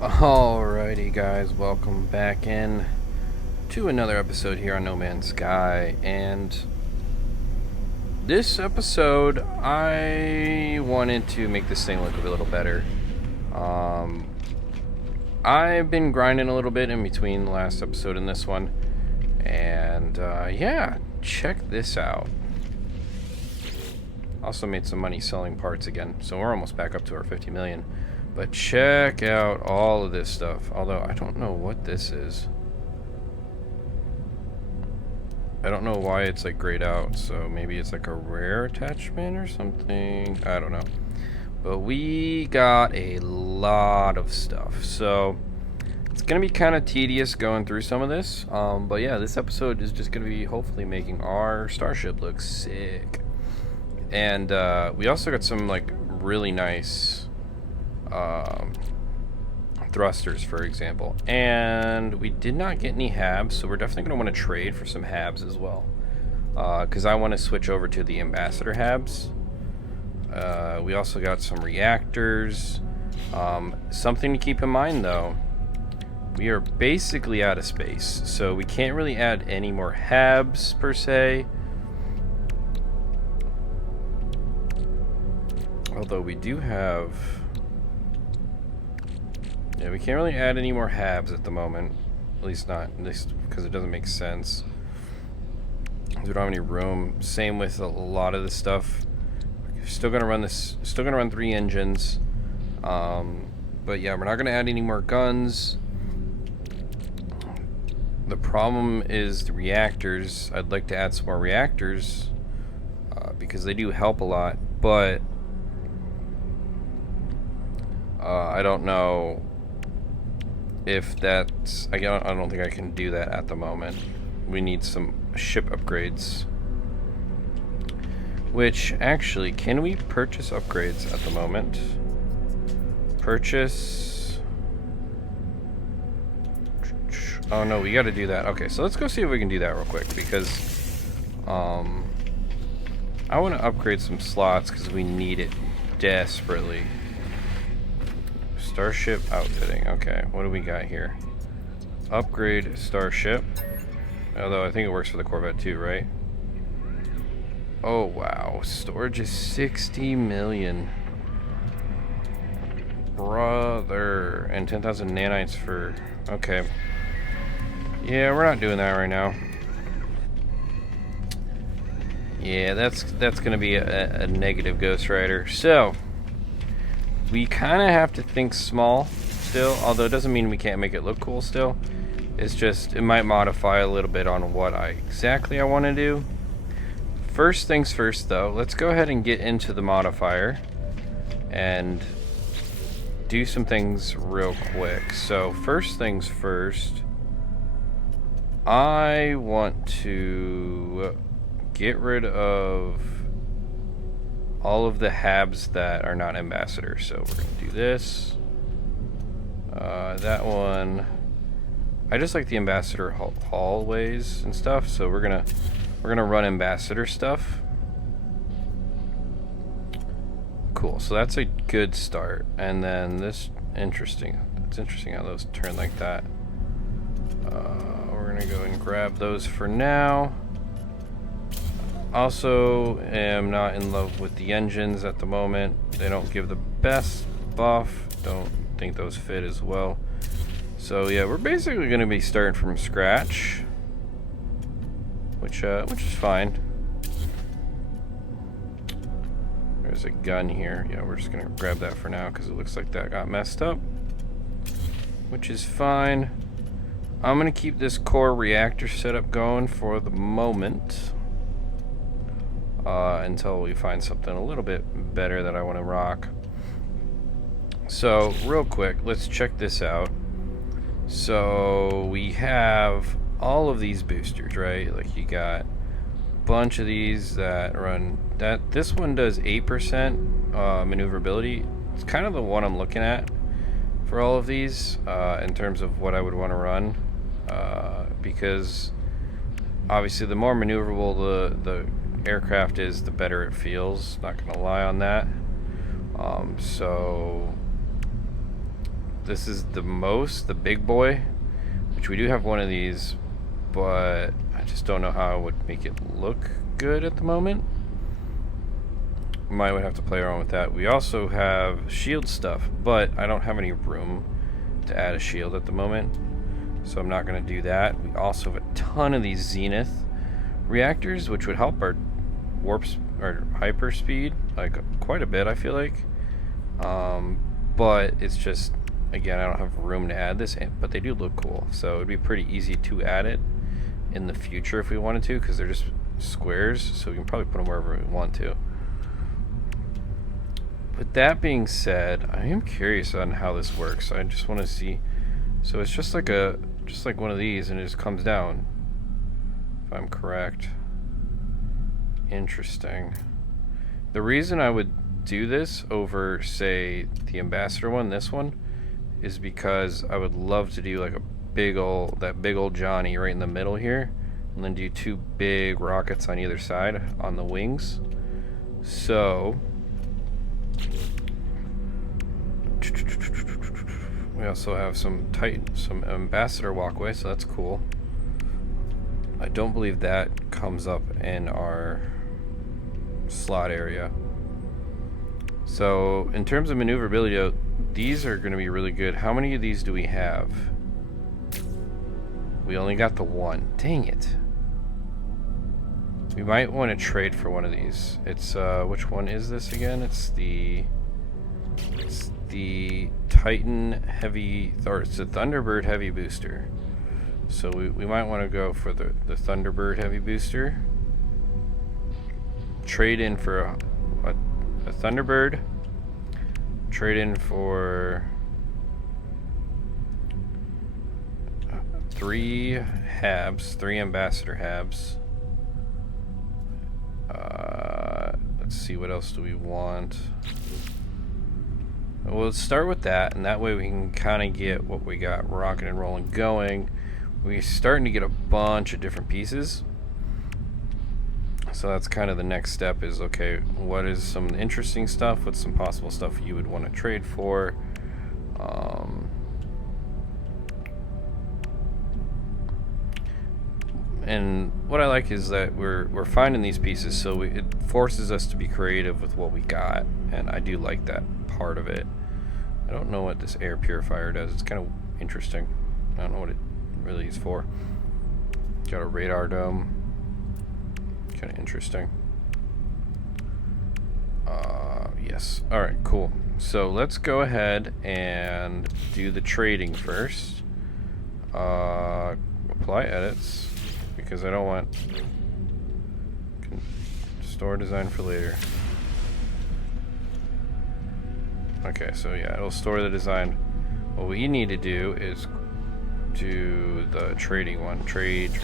Alrighty guys, welcome back in to another episode here on No Man's Sky. And this episode I wanted to make this thing look a little better. I've been grinding a little bit in between the last episode and this one, and yeah, check this out. Also made some money selling parts again, so we're almost back up to our 50 million. But check out all of this stuff. Although I don't know what this is. I don't know why it's like grayed out. So maybe it's like a rare attachment or something. I don't know. But we got a lot of stuff. So it's going to be kind of tedious going through some of this. But yeah, this episode is just going to be hopefully making our starship look sick. And we also got some like really nice thrusters, for example, and we did not get any habs, so we're definitely going to want to trade for some habs as well, because I want to switch over to the ambassador habs. We also got some reactors. Something to keep in mind though, we are basically out of space, so we can't really add any more habs per se, although we do have... Yeah, we can't really add any more habs at the moment. At least because it doesn't make sense. We don't have any room. Same with a lot of the stuff. Still gonna run 3 engines. But yeah, we're not gonna add any more guns. The problem is the reactors. I'd like to add some more reactors because they do help a lot, but I don't know if that's... I don't think I can do that at the moment. We need some ship upgrades. Which, actually, can we purchase upgrades at the moment? Purchase... Oh no, we gotta do that. Okay, so let's go see if we can do that real quick, because I want to upgrade some slots because we need it desperately. Starship outfitting. Okay, what do we got here? Upgrade starship. Although I think it works for the Corvette too, right? Oh wow, storage is 60 million. Brother. And 10,000 nanites for... Okay. Yeah, we're not doing that right now. Yeah, that's gonna be a negative Ghost Rider. So we kind of have to think small still, although it doesn't mean we can't make it look cool still. It's just, it might modify a little bit on what I want to do. First things first though, let's go ahead and get into the modifier and do some things real quick. So first things first, I want to get rid of all of the habs that are not ambassadors. So we're going to do this. That one. I just like the ambassador hallways and stuff, so we're gonna run ambassador stuff. Cool. So that's a good start. And then this interesting. It's interesting how those turn like that. We're gonna go and grab those for now. Also, am not in love with the engines at the moment. They don't give the best buff. Don't think those fit as well. So yeah, we're basically going to be starting from scratch, which is fine. There's a gun here. Yeah, we're just going to grab that for now because it looks like that got messed up, which is fine. I'm going to keep this core reactor setup going for the moment. Until we find something a little bit better that I want to rock. So, real quick, let's check this out. So, we have all of these boosters, right? Like, you got a bunch of these that run... This one does 8% maneuverability. It's kind of the one I'm looking at for all of these in terms of what I would want to run. Because, obviously, the more maneuverable the aircraft is, the better it feels. Not gonna lie on that. So this is the big boy, which we do have one of these, but I just don't know how I would make it look good at the moment. Might would have to play around with that. We also have shield stuff, but I don't have any room to add a shield at the moment, so I'm not going to do that. We also have a ton of these Zenith reactors, which would help our our hyper speed like quite a bit, I feel like. But it's just, again, I don't have room to add this, but they do look cool, so it'd be pretty easy to add it in the future if we wanted to, because they're just squares, so we can probably put them wherever we want to. With that being said, I am curious on how this works. I just want to see. So it's just like one of these, and it just comes down, if I'm correct. Interesting. The reason I would do this over, say, the Ambassador one, this one, is because I would love to do like a big old Johnny right in the middle here, and then do two big rockets on either side on the wings. So we also have some Ambassador walkway, so that's cool. I don't believe that comes up in our slot area. So in terms of maneuverability, these are going to be really good. How many of these do we have? We only got the one. Dang it. We might want to trade for one of these. It's which one is this again? It's the Titan Heavy, or it's the Thunderbird Heavy Booster. So we might want to go for the Thunderbird Heavy Booster. Trade in for a Thunderbird. Trade in for 3 Habs, 3 Ambassador Habs. Let's see, what else do we want? Well, let's start with that, and that way we can kind of get what we got rocking and rolling going. We're starting to get a bunch of different pieces. So that's kind of the next step is, okay, what is some interesting stuff? What's some possible stuff you would want to trade for? And what I like is that we're finding these pieces, so it forces us to be creative with what we got, and I do like that part of it. I don't know what this air purifier does. It's kind of interesting. I don't know what it really is for. Got a radar dome. Kind of interesting. Yes. Alright, cool. So let's go ahead and do the trading first. Apply edits, because I don't want store design for later. Okay, so yeah, it'll store the design. What we need to do is do the trading one. Trade.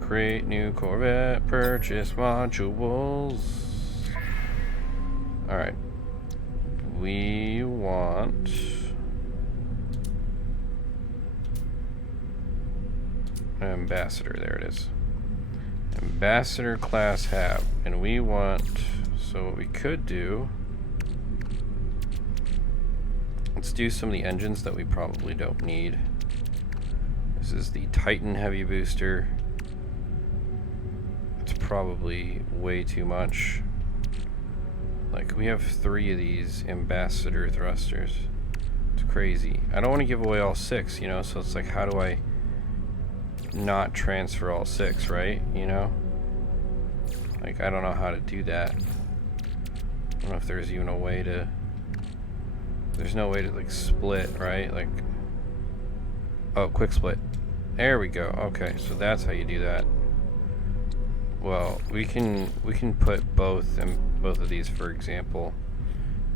Create new Corvette, purchase modules. Alright. We want an Ambassador, there it is. Ambassador class Hab. And we want, so what we could do, let's do some of the engines that we probably don't need. This is the Titan Heavy Booster. It's probably way too much. Like, we have 3 of these Ambassador thrusters. It's crazy. I don't want to give away all 6, you know, so it's like, how do I not transfer all 6, right? You know? Like, I don't know how to do that. I don't know if there's even a way to... There's no way to, like, split, right? Like... Oh, quick split. There we go. Okay, so that's how you do that. Well, we can put both of these, for example,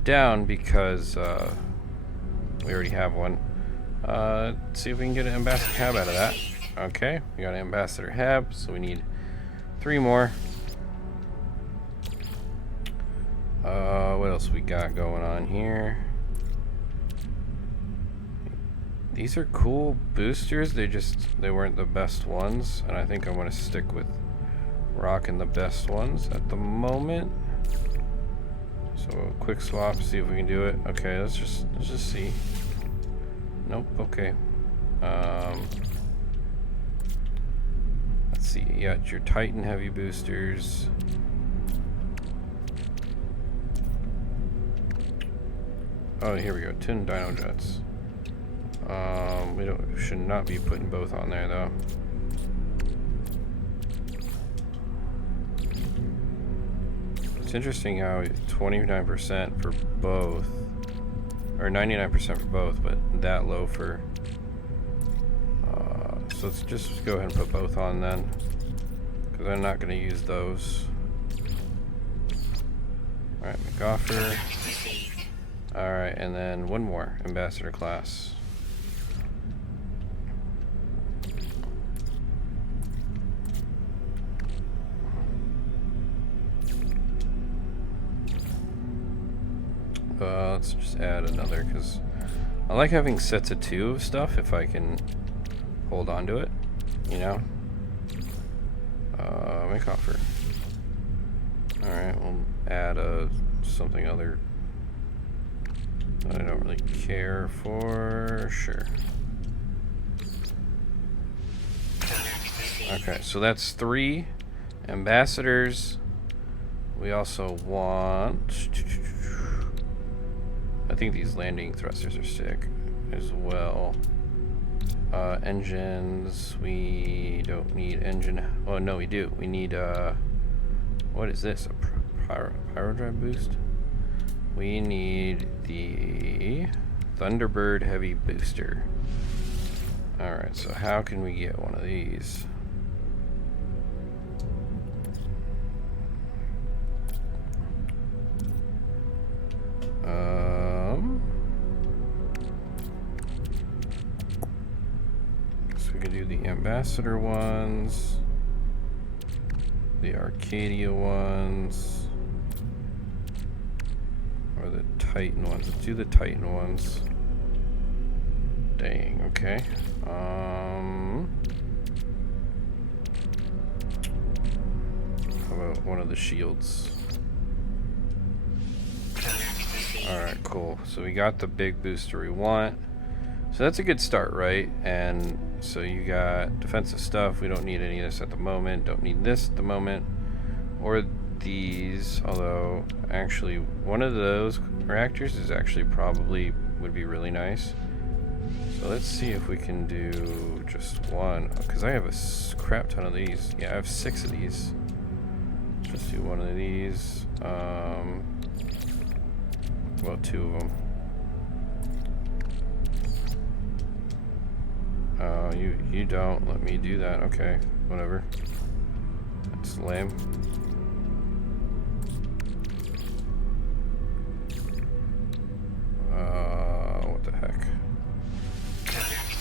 down because we already have one. Let's see if we can get an Ambassador Hab out of that. Okay, we got an Ambassador Hab, so we need 3 more. What else we got going on here? These are cool boosters. They weren't the best ones, and I think I'm gonna stick with rocking the best ones at the moment. So quick swap, see if we can do it. Okay, let's just see. Nope. Okay. Let's see. You got your Titan heavy boosters. Oh, here we go. 10 Dino Jets. We should not be putting both on there though. It's interesting how 29% for both, or 99% for both, but that low for. So let's just go ahead and put both on then, because I'm not going to use those. All right, make offer. All right, and then one more ambassador class. Let's just add another, because I like having sets of 2 of stuff if I can hold on to it, you know? Make offer. Alright, we'll add something other that I don't really care for. Sure. Okay, so that's 3 ambassadors. We also want... I think these landing thrusters are sick as well. Engines, we don't need engine. Oh no, we do. We need what is this? A pyro drive boost? We need the Thunderbird heavy booster. Alright, so how can we get one of these? So we can do the Ambassador ones, the Arcadia ones, or the Titan ones. Let's do the Titan ones. Dang, okay. How about one of the shields? Alright, cool. So we got the big booster we want. So that's a good start, right? And so you got defensive stuff. We don't need any of this at the moment. Don't need this at the moment. Or these. Although, actually, one of those reactors is actually probably would be really nice. So let's see if we can do just one. Because I have a crap ton of these. Yeah, I have 6 of these. Let's do one of these. Well, 2 of them. You don't let me do that. Okay, whatever. That's lame. What the heck?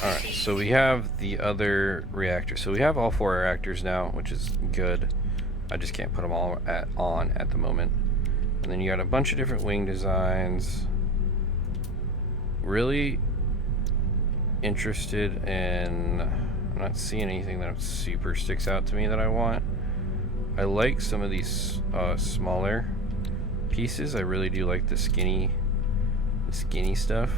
Alright, so we have the other reactor. So we have all 4 reactors now, which is good. I just can't put them all on at the moment. And then you got a bunch of different wing designs. Really interested in... I'm not seeing anything that super sticks out to me that I want. I like some of these smaller pieces. I really do like the skinny stuff.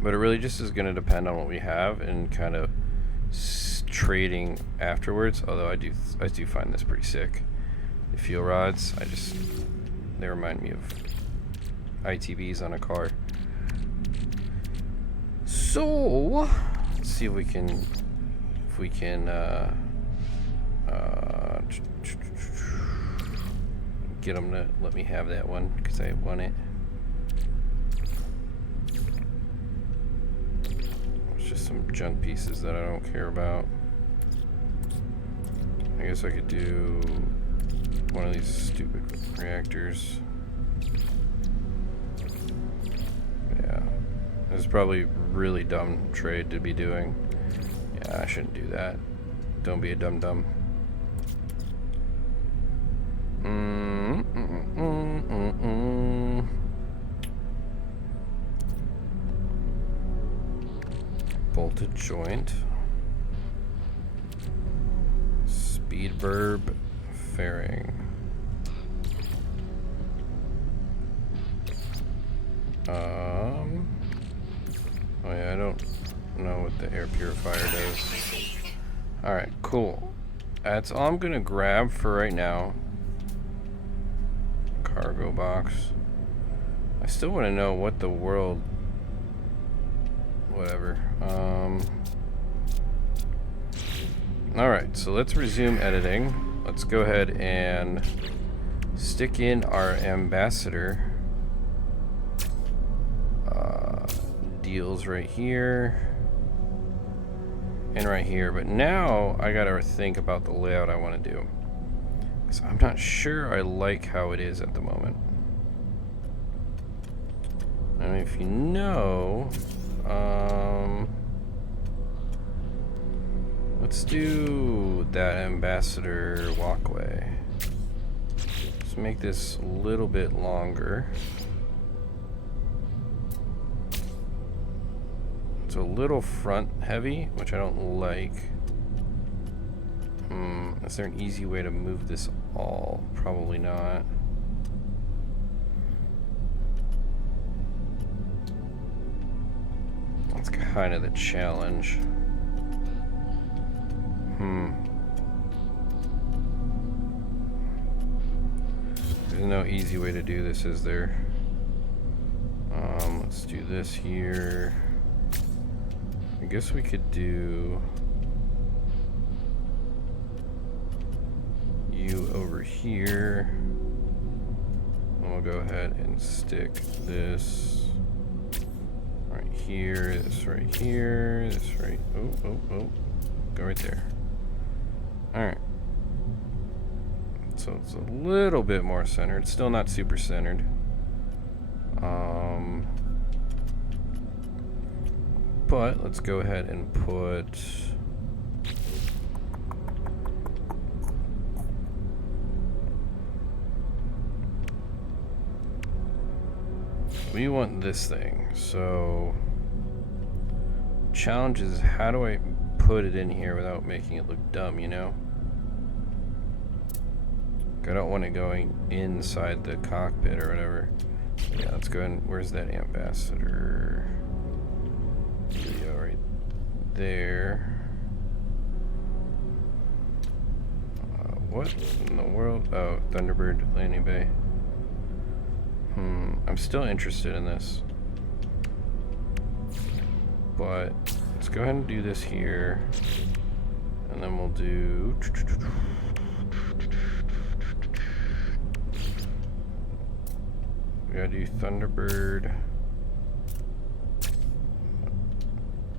But it really just is going to depend on what we have and kind of trading afterwards. Although I do find this pretty sick. The fuel rods, they remind me of ITBs on a car. So let's see if we can get them to let me have that one because I want it. It's just some junk pieces that I don't care about. I guess I could do one of these stupid reactors. Yeah, this is probably a really dumb trade to be doing. Yeah, I shouldn't do that. Don't be a dum-dum. Bolted joint. Speed verb fairing. Oh yeah, I don't know what the air purifier does. Alright, cool. That's all I'm gonna grab for right now. Cargo box. I still want to know what the world... Whatever. Alright, so let's resume editing. Let's go ahead and stick in our ambassador. Deals right here. And right here. But now I gotta think about the layout I want to do. Because I'm not sure I like how it is at the moment. And if you know... let's do that ambassador walkway. Let's make this a little bit longer. It's a little front heavy, which I don't like. Is there an easy way to move this all? Probably not. That's kind of the challenge. There's no easy way to do this, is there? Let's do this here. I guess we could do you over here. And we'll go ahead and stick this right here, this right here, this right... Oh. Go right there. Alright. So it's a little bit more centered. Still not super centered. But let's go ahead and put... We want this thing. So... Challenge is, how do I put it in here without making it look dumb, you know? I don't want it going inside the cockpit or whatever. Yeah, let's go ahead and... Where's that ambassador? Yeah, right there. What in the world? Oh, Thunderbird landing bay. I'm still interested in this. But let's go ahead and do this here. And then we'll do... We gotta do Thunderbird.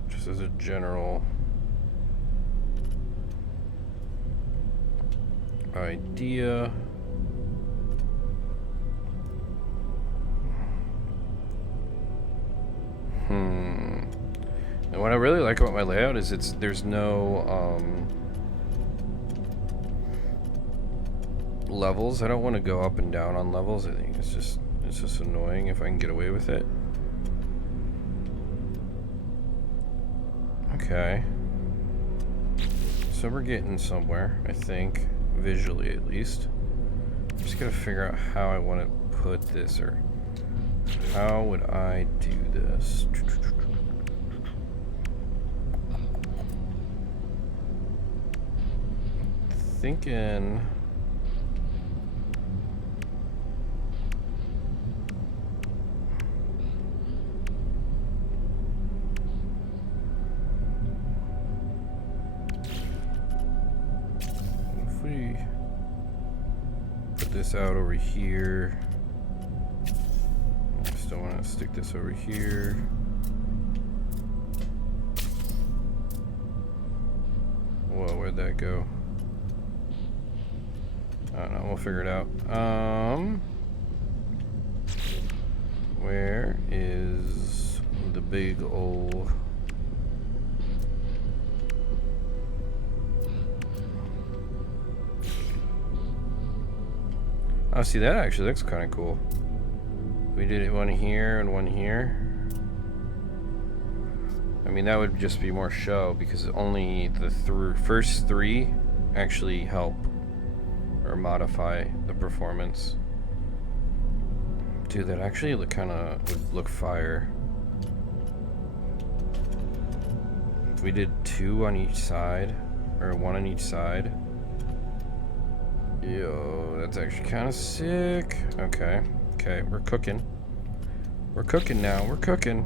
Just as a general idea. And what I really like about my layout is there's no levels. I don't want to go up and down on levels. I think it's just annoying if I can get away with it. Okay. So we're getting somewhere, I think, visually at least. I'm just gotta figure out how I want to put this, or how would I do this? Thinking... If we put this out over here, I just don't want to stick this over here. Whoa, where'd that go? I don't know, we'll figure it out. Where is the big old... Oh, see, that actually looks kind of cool. We did it one here and one here. I mean, that would just be more show, because only the first three actually help. or modify the performance. Dude, that actually would look fire. If we did 2 on each side, or 1 on each side. Yo, that's actually kind of sick. Okay, okay, we're cooking. We're cooking now, we're cooking.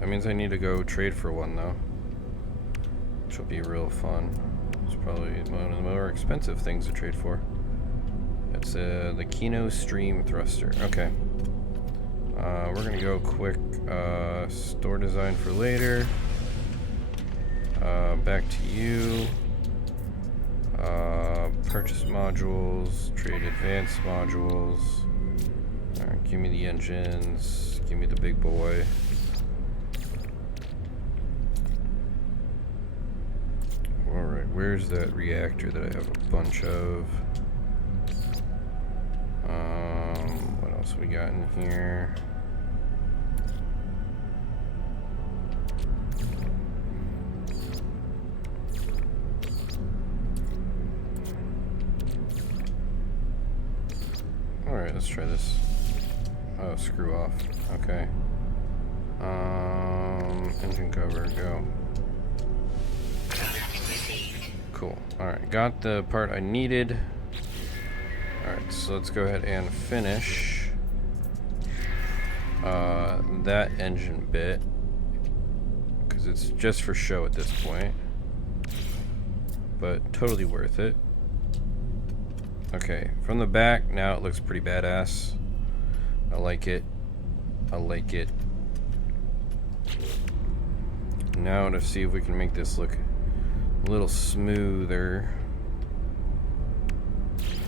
That means I need to go trade for one though, which will be real fun. It's probably one of the more expensive things to trade for. It's the Kino Stream Thruster. Okay. We're gonna go quick store design for later. Back to you. Purchase modules, trade advanced modules. Alright, give me the engines. Give me the big boy. Alright, where's that reactor that I have a bunch of? What else we got in here? Alright, let's try this. Oh, screw off. Okay. Engine cover, go. Cool. Alright, got the part I needed. Alright, so let's go ahead and finish that engine bit, because it's just for show at this point, but totally worth it. Okay, from the back, now it looks pretty badass. I like it. I like it. Now to see if we can make this look a little smoother.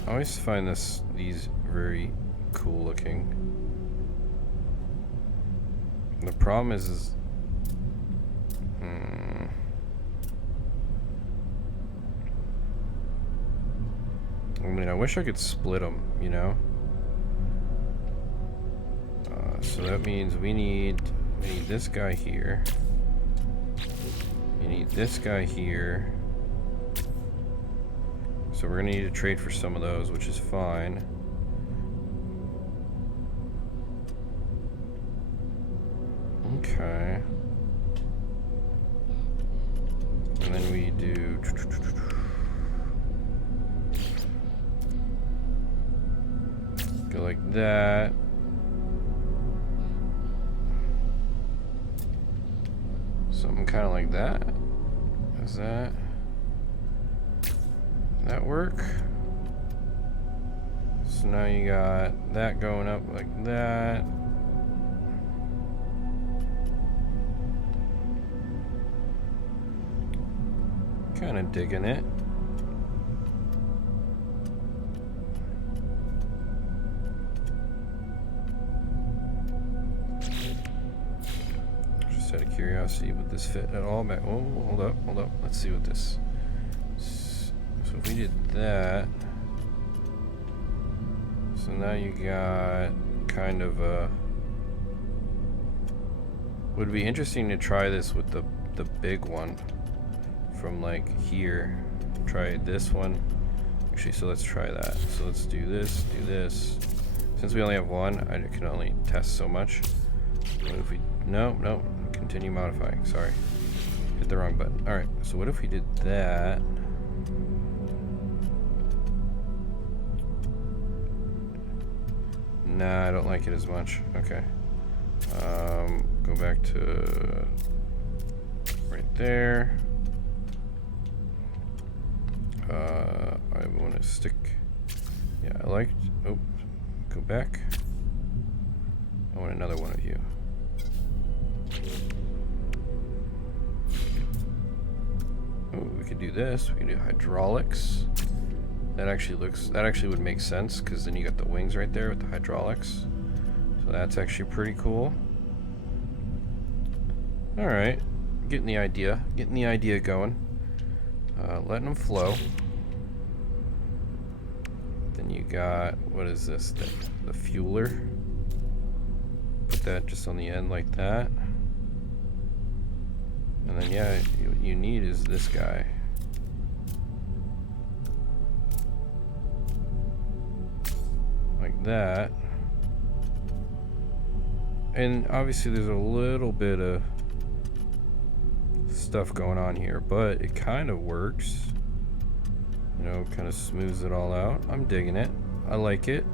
I always find these very cool looking. The problem is I mean, I wish I could split them, you know? So that means we need this guy here. We need this guy here. So we're gonna need to trade for some of those, which is fine. Okay. And then we do... go like that. Something kind of like that. Does that work? So now you got that going up like that. Kind of digging it. Just out of curiosity, would this fit at all? Oh, hold up. Let's see what this. So if we did that, so now you got kind of a. Would be interesting to try this with the big one. From like here, try this one. Actually, so let's try that. So let's do this, Since we only have one, I can only test so much. What if we, no, continue modifying, sorry. Hit the wrong button. All right, so what if we did that? Nah, I don't like it as much. Okay. Go back to right there. I want to stick. Yeah, I liked. Oh, go back. I want another one of you. Oh, we could do this. We could do hydraulics. That actually would make sense because then you got the wings right there with the hydraulics. So that's actually pretty cool. All right, getting the idea going. Letting them flow. The then you got, what is this? The fueler. Put that just on the end like that. And then, yeah, what you need is this guy. Like that. And obviously there's a little bit of stuff going on here, but it kind of works. You know, kind of smooths it all out. I'm digging it. I like it.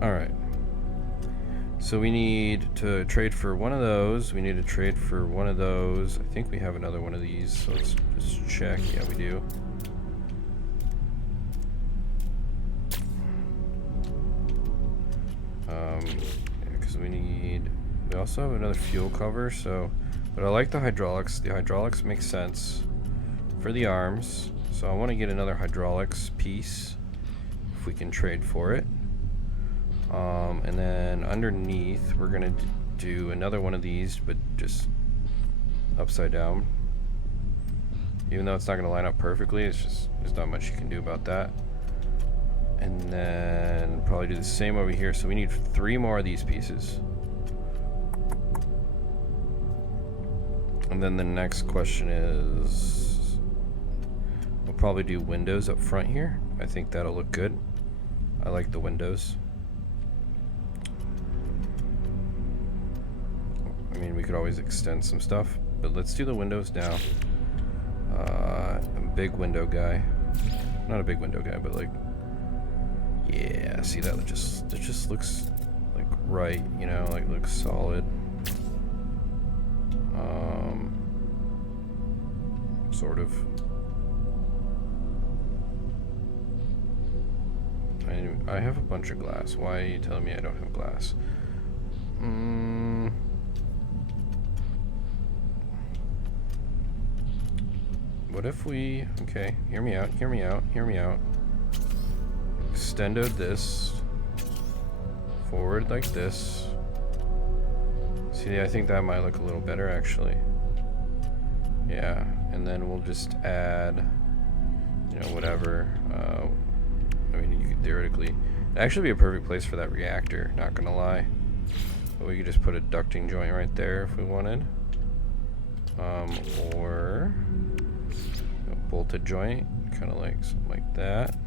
Alright. So we need to trade for one of those. We need to trade for one of those. I think we have another one of these, so let's just check. Yeah, we do. Because we also have another fuel cover, so, but I like the hydraulics. The hydraulics make sense for the arms, so I want to get another hydraulics piece if we can trade for it. And then underneath we're gonna do another one of these, but just upside down. Even though it's not gonna line up perfectly, it's just, there's not much you can do about that. And then probably do the same over here. So we need 3 more of these pieces. And then the next question is, we'll probably do windows up front here. I think that'll look good. I like the windows. I mean, we could always extend some stuff, but let's do the windows now. I'm a big window guy. Not a big window guy, but like, yeah, see that? It just looks like right, you know, like looks solid. Sort of. I have a bunch of glass. Why are you telling me I don't have glass? What if we, okay, hear me out. Extended this forward like this. See, I think that might look a little better actually. Yeah, and then we'll just add, you know, whatever. I mean, you could theoretically, it'd actually be a perfect place for that reactor, not gonna lie. But we could just put a ducting joint right there if we wanted. Or a bolted joint, kind of like something like that.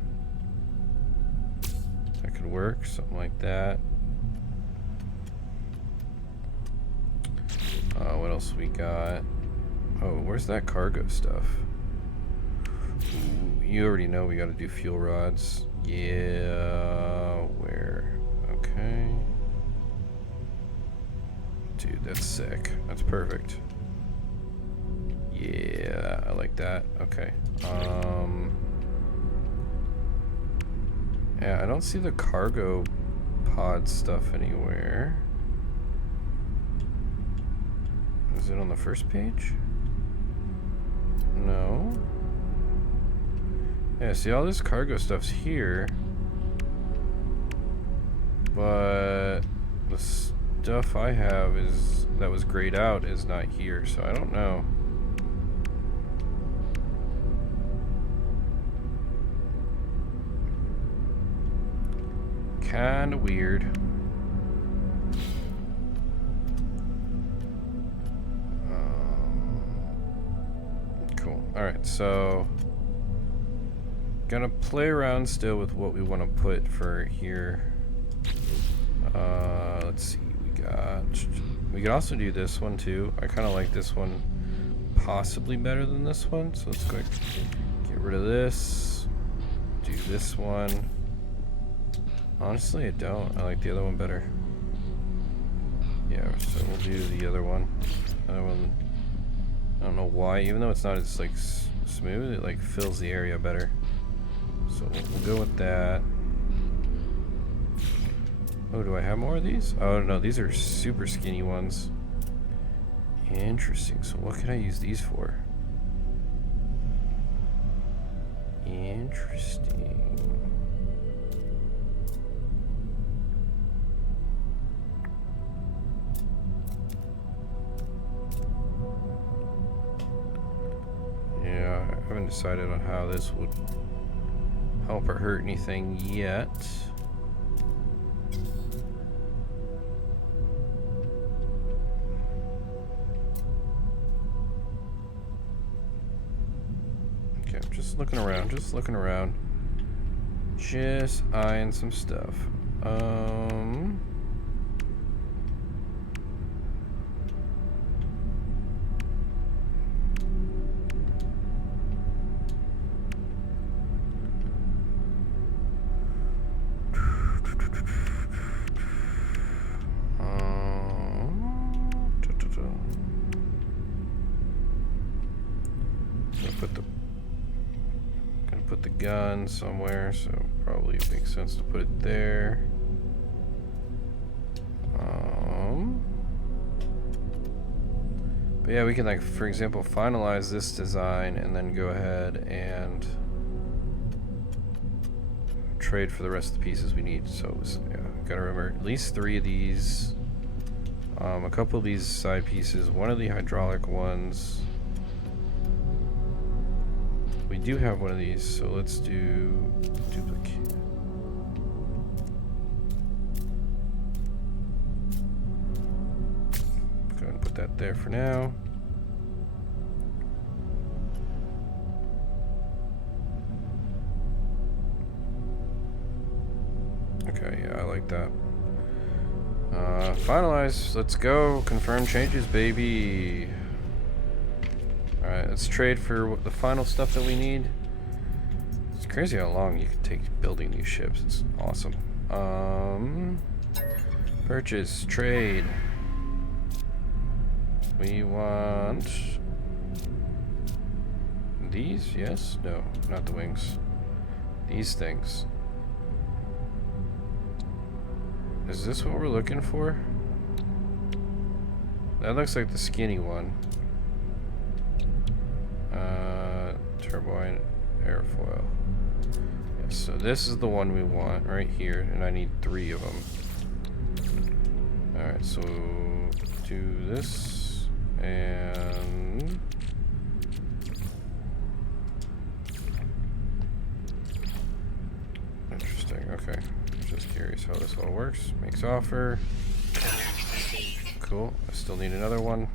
That could work, something like that. What else we got? Oh, where's that cargo stuff? Ooh, you already know we gotta do fuel rods. Yeah, where? Okay. Dude, that's sick. That's perfect. Yeah, I like that. Okay. Yeah, I don't see the cargo pod stuff anywhere. Is it on the first page? No. Yeah, see, all this cargo stuff's here. But the stuff I have is that was grayed out is not here, so I don't know. Kinda weird. Cool. Alright, so gonna play around still with what we want to put for here. Let's see, we could also do this one too. I kind of like this one possibly better than this one, so let's go get rid of this, do this one. Honestly, I don't. I like the other one better. Yeah, so we'll do the other one. Other one, I don't know why, even though it's not as like smooth, it like fills the area better. So we'll go with that. Oh, do I have more of these? Oh no, these are super skinny ones. Interesting. So what can I use these for? Interesting. decided on how this would help or hurt anything yet. Okay, I'm just looking around, just eyeing some stuff. Put the gun somewhere, so probably it makes sense to put it there. But yeah, we can, like, for example, finalize this design and then go ahead and trade for the rest of the pieces we need. So yeah, gotta remember at least 3 of these, a couple of these side pieces, one of the hydraulic ones. We do have one of these, so let's do duplicate. Go ahead and put that there for now. Okay, yeah, I like that. Finalize. Let's go. Confirm changes, baby. Alright, let's trade for the final stuff that we need. It's crazy how long you can take building these ships. It's awesome. Purchase, trade. We want these, yes? No, not the wings. These things. Is this what we're looking for? That looks like the skinny one. Turbine airfoil. Yes, so this is the one we want right here, and I need 3 of them. Alright, so do this and interesting, okay. Just curious how this all works. Makes offer. Cool. I still need another one.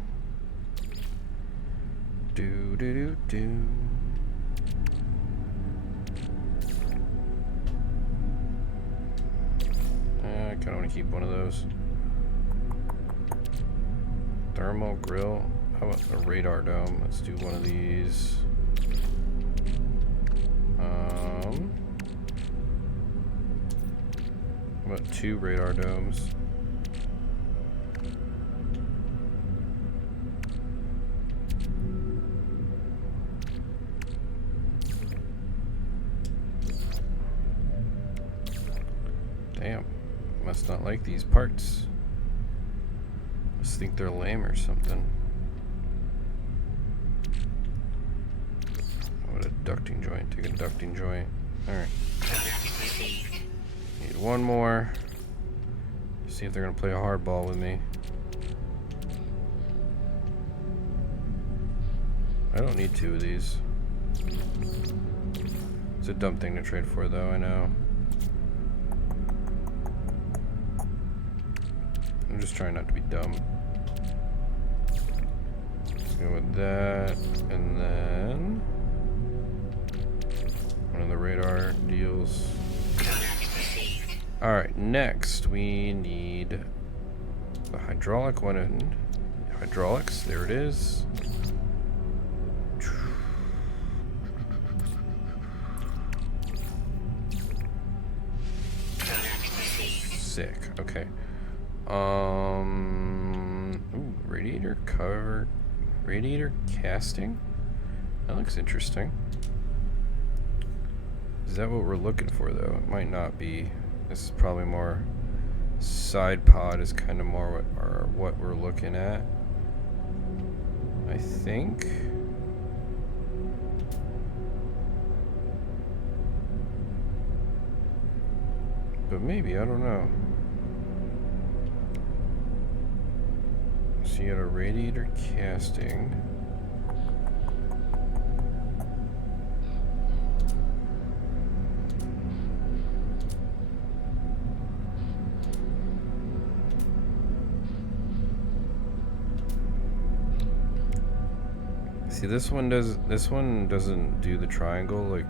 Do. I kind of want to keep one of those. Thermal grill. How about a radar dome? Let's do one of these. How about 2 radar domes? Damn, must not like these parts. Must think they're lame or something. What a ducting joint. Take a ducting joint. Alright. Need one more. See if they're gonna play a hardball with me. I don't need 2 of these. It's a dumb thing to trade for, though, I know. I'm just trying not to be dumb. Let's go with that, and then one of the radar deals. Alright, next we need the hydraulic one and hydraulics. There it is. Sick. Okay. Ooh, radiator cover, radiator casting. That looks interesting. Is that what we're looking for, though? It might not be. This is probably more side pod is kind of more what we're looking at, I think. But maybe, I don't know. So you got a radiator casting. See, this one doesn't do the triangle like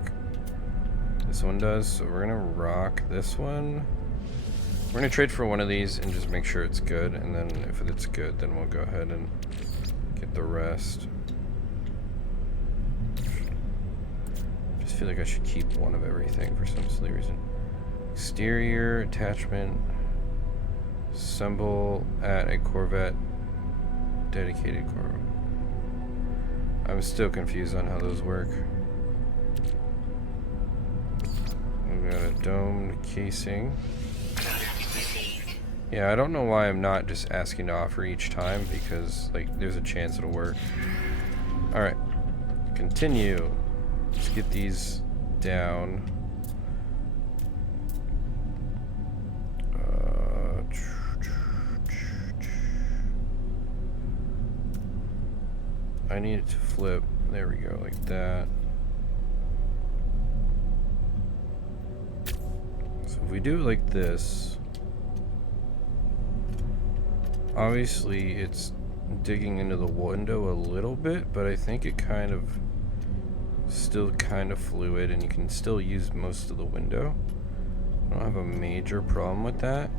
this one does, so we're gonna rock this one. We're gonna trade for one of these and just make sure it's good, and then if it's good, then we'll go ahead and get the rest. Just feel like I should keep one of everything for some silly reason. Exterior attachment. Assemble at a Corvette. Dedicated Corvette. I'm still confused on how those work. We've got a domed casing. Yeah, I don't know why I'm not just asking to offer each time, because like there's a chance it'll work. Alright. Continue. Let's get these down. I need it to flip. There we go, like that. So if we do it like this, obviously it's digging into the window a little bit, but I think it kind of still kind of fluid, and you can still use most of the window. I don't have a major problem with that.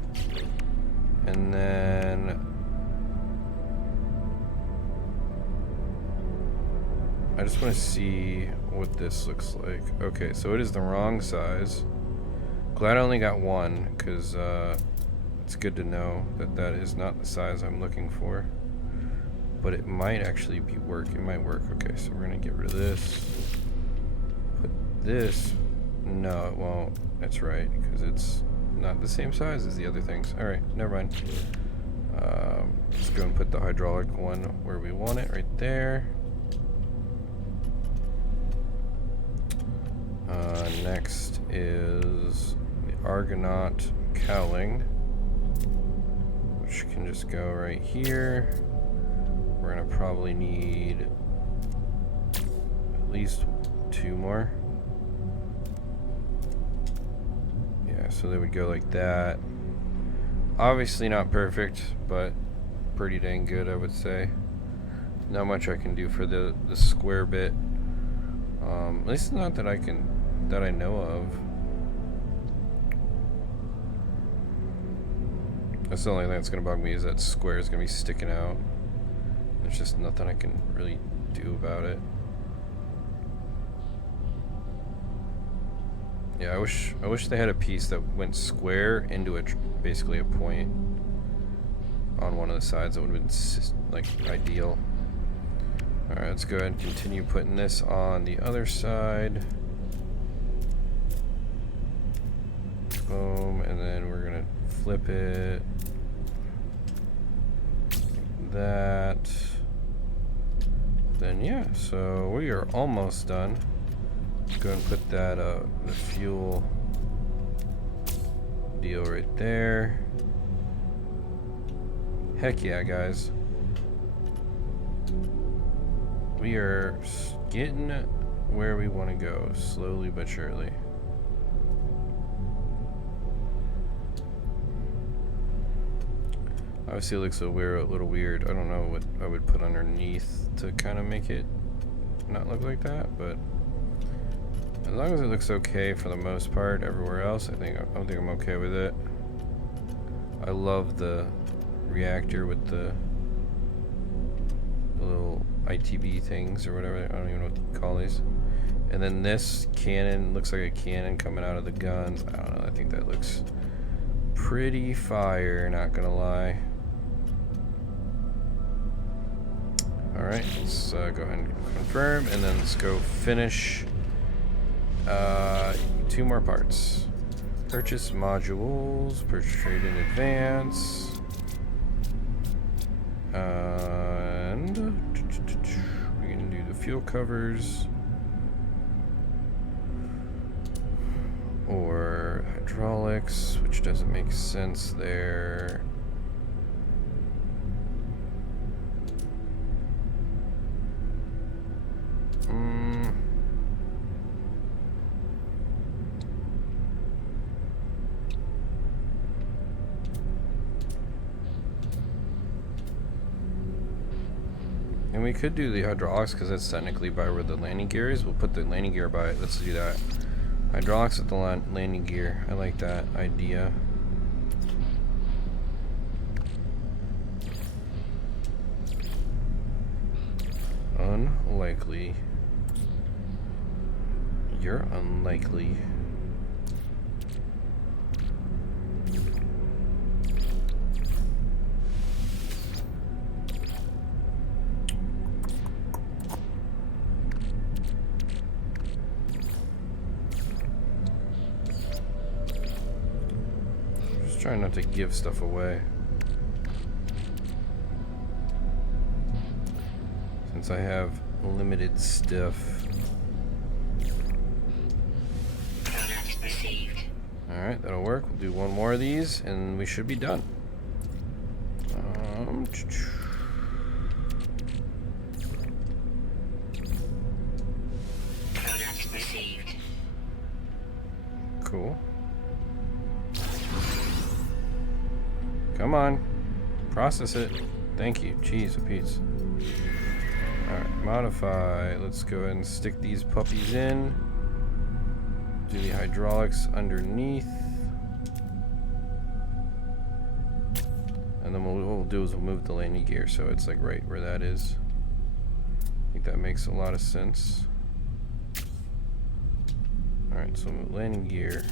And then I just want to see what this looks like. Okay, so it is the wrong size. Glad I only got one, because it's good to know that that is not the size I'm looking for. But it might actually be work. It might work. Okay, so we're going to get rid of this. Put this. No, it won't. That's right, because it's not the same size as the other things. Alright, never mind. Let's go and put the hydraulic one where we want it, right there. Next is the Argonaut cowling, which can just go right here. We're gonna probably need at least 2 more. Yeah, so they would go like that. Obviously not perfect, but pretty dang good, I would say. Not much I can do for the square bit. At least not that I know of. That's the only thing that's gonna bug me, is that square is gonna be sticking out. There's just nothing I can really do about it. Yeah, I wish they had a piece that went square into basically a point on one of the sides. That would have been like ideal. All right, let's go ahead and continue putting this on the other side. Boom, and then we're gonna flip it like that. Then yeah, so we are almost done. Let's go and put that the fuel deal right there. Heck yeah, guys. We are getting where we want to go, slowly but surely. Obviously it looks a little weird. I don't know what I would put underneath to kind of make it not look like that, but as long as it looks okay for the most part everywhere else, I think I'm okay with it. I love the reactor with the little ITB things or whatever. I don't even know what to call these. And then this cannon looks like a cannon coming out of the guns. I don't know. I think that looks pretty fire, not gonna lie. Alright, let's go ahead and confirm, and then let's go finish 2 more parts. Purchase modules, purchase trade in advance, and we can do the fuel covers or hydraulics, which doesn't make sense there. And we could do the hydraulics because that's technically by where the landing gear is. We'll put the landing gear by it. Let's do that. Hydraulics at the landing gear. I like that idea. Unlikely. You're unlikely. Just trying not to give stuff away. Since I have limited stuff. Alright, that'll work. We'll do one more of these and we should be done. Cool. Come on. Process it. Thank you. Jeez, a piece. Alright, modify. Let's go ahead and stick these puppies in. Do the hydraulics underneath. And then what we'll do is we'll move the landing gear so it's like right where that is. I think that makes a lot of sense. Alright, so move landing gear.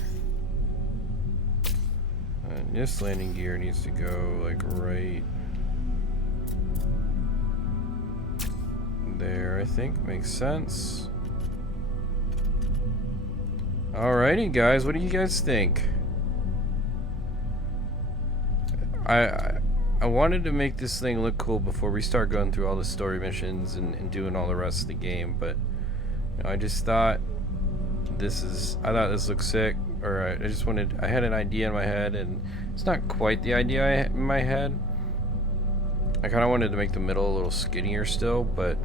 And this landing gear needs to go like right there, I think. Makes sense. Alrighty, guys, what do you guys think? I wanted to make this thing look cool before we start going through all the story missions and doing all the rest of the game, but you know, I just thought I thought this looked sick, or I had an idea in my head, and it's not quite the idea I had in my head. I kind of wanted to make the middle a little skinnier still, but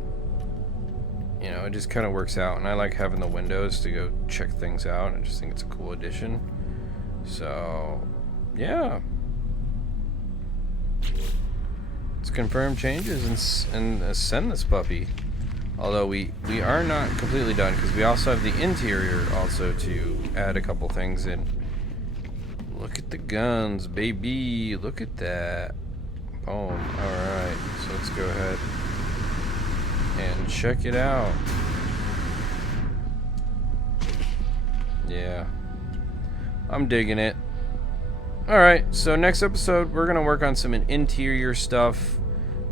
you know, it just kind of works out, and I like having the windows to go check things out. I just think it's a cool addition. So, yeah. Let's confirm changes and send this puppy. Although we are not completely done, because we also have the interior also to add a couple things in. Look at the guns, baby. Look at that. Boom. Alright, so let's go ahead and check it out. Yeah, I'm digging it. Alright, so next episode we're gonna work on some interior stuff,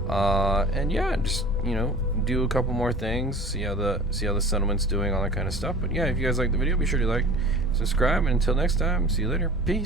and yeah, just, you know, do a couple more things, see how the settlement's doing, all that kind of stuff. But yeah, if you guys like the video, be sure to like, subscribe, and until next time, see you later. Peace.